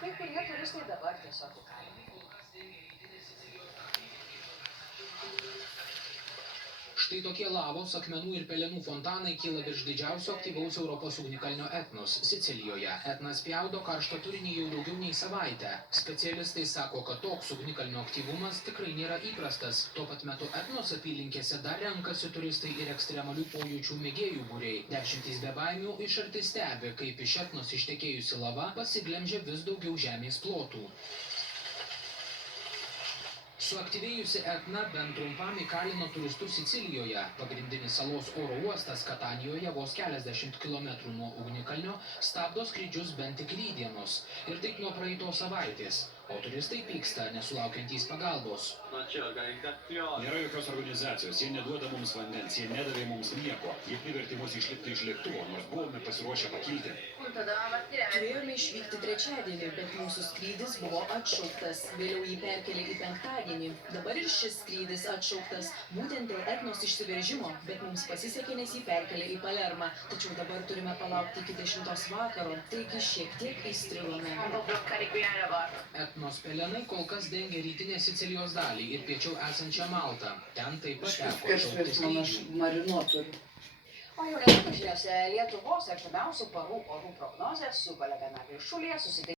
Kai kurie turistai dabar tiesiog įkalinami. Štai tokie lavos, akmenų ir pelenų fontanai kyla virš didžiausio aktyvaus Europos ugnikalnio Etnos, Sicilijoje. Etnas spjaudo karšto turinį jau daugiau nei savaitę. Specialistai sako, kad toks ugnikalnio aktyvumas tikrai nėra įprastas. Tuo pat metu Etnos apylinkėse dar renkasi turistai ir ekstremalių pojūčių mėgėjų būriai. Dešimtys bebaimių iš arti stebi, kaip iš Etnos ištekėjusi lava pasiglemžia vis daugiau žemės plotų. Suaktyvėjusi Etna bent trumpam įkalino turistus Sicilijoje. Pagrindinis salos oro uostas Katanijoje vos keliasdešimt kilometrų nuo ugnikalnio stabdo skrydžius bent tik rytdienos. Ir taip nuo praeitos savaitės. O turistai pyksta, nesulaukiantys pagalbos. Nėra jokios organizacijos, jie neduoda mums vandens, jie nedavė mums nieko. Jie privertė mus išlipti iš lėktuvo, nors buvome pasiruošę pakilti. Turėjome išvykti trečiadienį, bet mūsų skrydis buvo atšauktas. Vėliau jį perkelė į penktadienį. Dabar ir šis skrydis atšauktas, būtent dėl Etnos išsiveržimo, bet mums pasisekė, nes jį perkelė į Palermą. Tačiau dabar turime palaukti iki 10 vakaro, taigi šiek tiek įstrigome. Etnos pelenai kol kas dengia rytinę Sicilijos dalį ir piečiau esančią Maltą. Ten taip pat teko atšaukti skrydžių. O jau netrukus žiniose Lietuvos artimiausių parų orų prognozės su kolega Naglis Šulija susitikti.